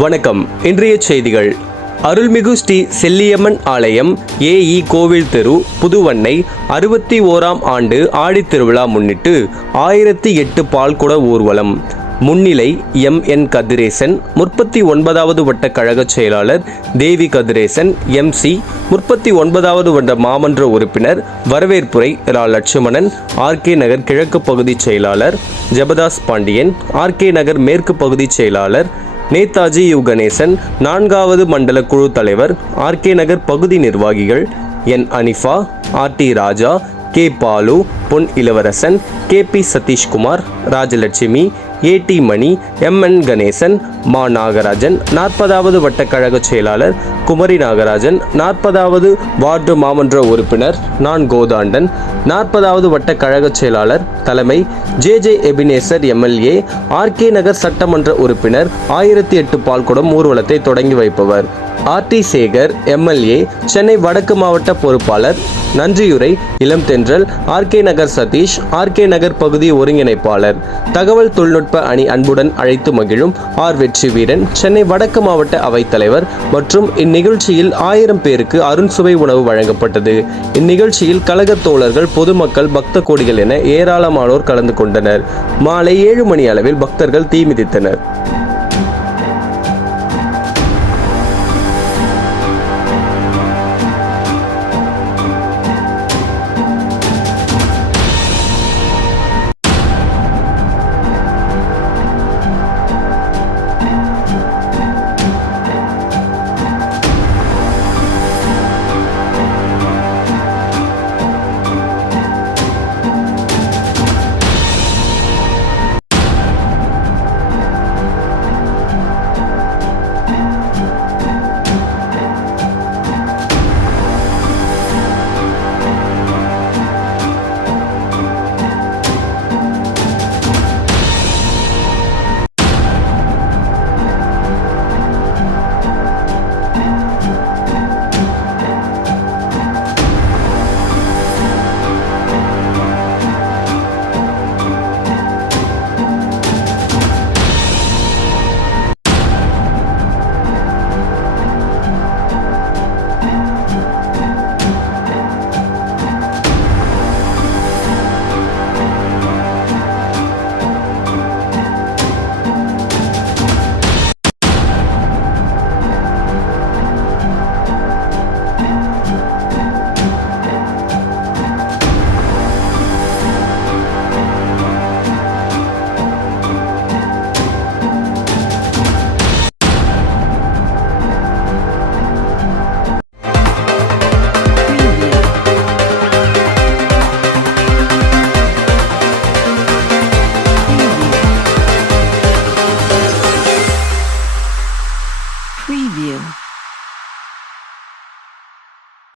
வணக்கம். இன்றைய செய்திகள். அருள்மிகு ஸ்ரீ செல்லியம்மன் ஆலயம் ஏஇ கோவில் தெரு புதுவண்ணை 61ஆம் ஆண்டு ஆடித்திருவிழா முன்னிட்டு 1008 பால்குட ஊர்வலம். முன்னிலை MN கதிரேசன், 39வது வட்ட கழக செயலாளர் தேவி கதிரேசன் MC, 39வது வட்ட மாமன்ற உறுப்பினர் வரவேற்புரை லட்சுமணன், RK நகர் கிழக்கு பகுதி செயலாளர் ஜெபதாஸ் பாண்டியன், RK நகர் மேற்கு பகுதி செயலாளர் நேதாஜி கணேசன், 4வது மண்டல குழு தலைவர் RK நகர் பகுதி நிர்வாகிகள் என் அனிஃபா, RT ராஜா, K பாலு, பொன் இளவரசன், KP Satishkumar, Rajalakshmi, AT money, MN Ganesan, மா நாகராஜன், 40வது வட்ட கழக செயலாளர் குமரி நாகராஜன், 40வது வார்டு மாமன்ற உறுப்பினர் நான் கோதாண்டன், 40வது வட்ட கழக செயலாளர் தலைமை JJ எபினேசர் MLA, RK நகர் சட்டமன்ற உறுப்பினர் 1008 பால்குடம் ஊர்வலத்தை தொடங்கி வைப்பவர் RT சேகர் MLA, சென்னை வடக்கு மாவட்ட பொறுப்பாளர். நன்றியுரை இளம் தென்றல் RK நகர் சதீஷ், RK நகர் பகுதி ஒருங்கிணைப்பாளர். தகவல் தொழில்நுட்ப அணி அன்புடன் அழைத்து மகிழும் வெற்றி வீரன், சென்னை வடக்கு மாவட்ட அவைத்தலைவர். மற்றும் இந்நிகழ்ச்சியில் 1000 பேருக்கு அருண்சுவை உணவு வழங்கப்பட்டது. இந்நிகழ்ச்சியில் கழக தோழர்கள், பொதுமக்கள், பக்த கோடிகள் என ஏராளமானோர் கலந்து கொண்டனர். மாலை 7 மணி அளவில் பக்தர்கள் தீ மிதித்தனர்.